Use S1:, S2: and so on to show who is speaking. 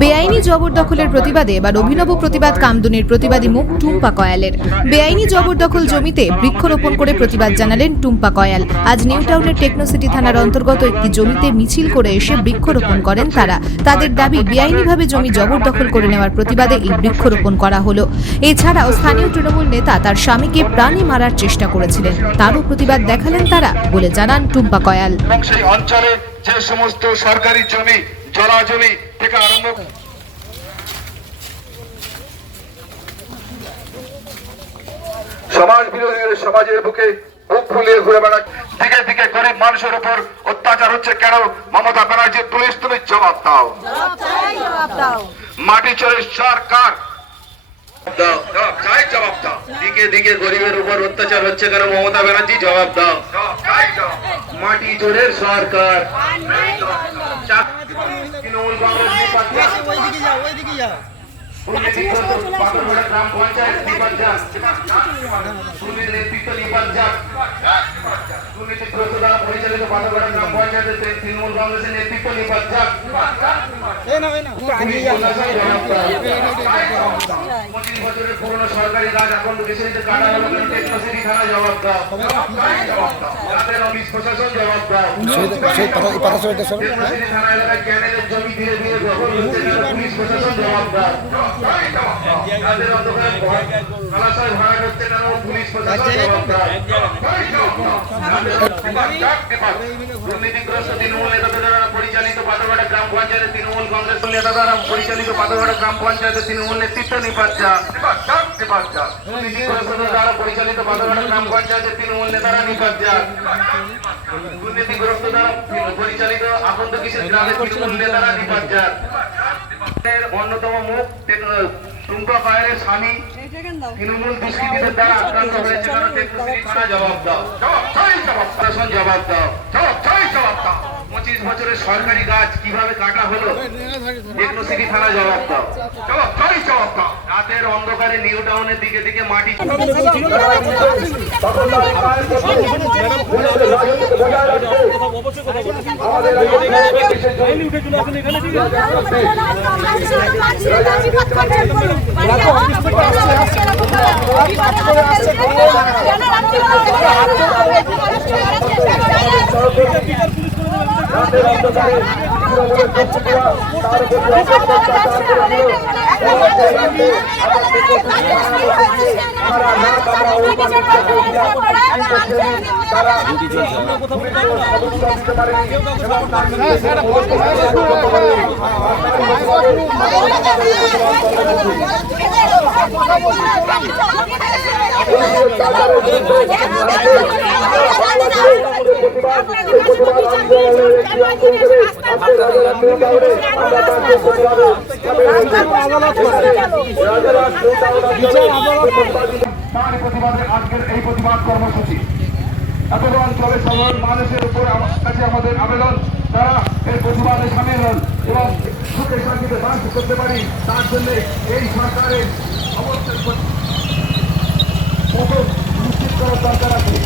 S1: বেআইনি জবরদখলের প্রতিবাদে এবার অভিনব প্রতিবাদ কামদুনির প্রতিবাদী মুখ টুম্পা কয়ালের। বেআইনি জবরদখল জমিতে বৃক্ষরোপণ করে প্রতিবাদ জানালেন টুম্পা কয়াল। আজ নিউ টাউনের টেকনোসিটি থানার অন্তর্গত একটি জমিতে মিছিল করে এসে বৃক্ষরোপণ করেন তারা। তাদের দাবি, বেআইনিভাবে জমি জবরদখল করে নেওয়ার প্রতিবাদে এই বৃক্ষরোপণ করা হলো। এছাড়াও স্থানীয় তৃণমূল নেতা তার স্বামীকে প্রাণে মারার চেষ্টা করেছিলেন। তারও প্রতিবাদ দেখালেন তারা বলে জানান টুম্পা কয়াল।
S2: অঞ্চলে যে সমস্ত সরকারি জমি জলা জমি থেকে আরম্ভ সমাজ বিরোধীদের সমাজের বুকে বুক ফুলিয়ে ঘুরে বেড়া দিকে দিকে গরিব মানুষের উপর অত্যাচার হচ্ছে কেন? মমতা ব্যানার্জি পুলিশ তুমি জবাব দাও। মাটি চলে সরকার। দাও দাও, চাই জবাব দাও।
S3: দিকে দিকে গরিবের উপর অত্যাচার হচ্ছে কেন? মমতা ব্যানার্জি জবাব দাও। মাটি চোরের সরকার।
S2: তৃণমূল কংগ্রেস নির্বাচন
S4: ওইদিকে যা ওইদিকে যা
S2: গ্রাম পঞ্চায়েত নির্বাচন দুর্নীতির নেতৃত্ব নির্বাচন দুর্নীতিগ্রস্ত দ্বারা পরিচালিত পাথরঘাটা গ্রাম পঞ্চায়েতের তৃণমূল কংগ্রেসের নেতৃত্ব নির্বাচন পুরনো সরকারি কাজ এখন দেশের কাটা হলো টেকনোসিটি থানা জবাব দাও। তাদের অফিস প্রশাসন জবাব দাও। টেকনোসিটি থানা এলাকায় ক্যানেলের জমি ধীরে ধীরে দখল হচ্ছে পুলিশ প্রশাসন জবাব দাও। তাদের অন্ধকারে কালাশয় ভাড়া করতে কেন? পুলিশ প্রশাসন জবাব দাও। দুর্নীতিগ্রস্ত তৃণমূল নেতাদের দ্বারা পরিচালিত পাথরঘাটা গ্রাম পঞ্চায়েতের তৃণমূল কংগ্রেস নেতা দ্বারা পরিচালিত পাথরঘাটা গ্রাম পঞ্চায়েতের তৃণমূল নেতৃত্ব নিপাচ্ছা দ্বারা দ্বারা অন্যতম মুখ টুম্পা পায়ের স্বামী, তৃণমূল দুষ্কৃতীদের দ্বারা আক্রান্ত হয়েছে জবাব দাও। জবাব দাও। পঁচিশ বছরের সরকারি গাছ কীভাবে কাটা হলো? থানা জবাব দাও। রাতের অন্ধকারে নিউ টাউনের দিকে দিকে মাটি তারা তারই প্রতিবাদে সাধারণ মানুষের উপর কাছে আমাদের আবেদন তারা এই প্রতিবাদে সামিল এবং সুখে শান্তিতে করতে পারি তার জন্য এই সরকারের অবস্থান নিশ্চিত করার দরকার আছে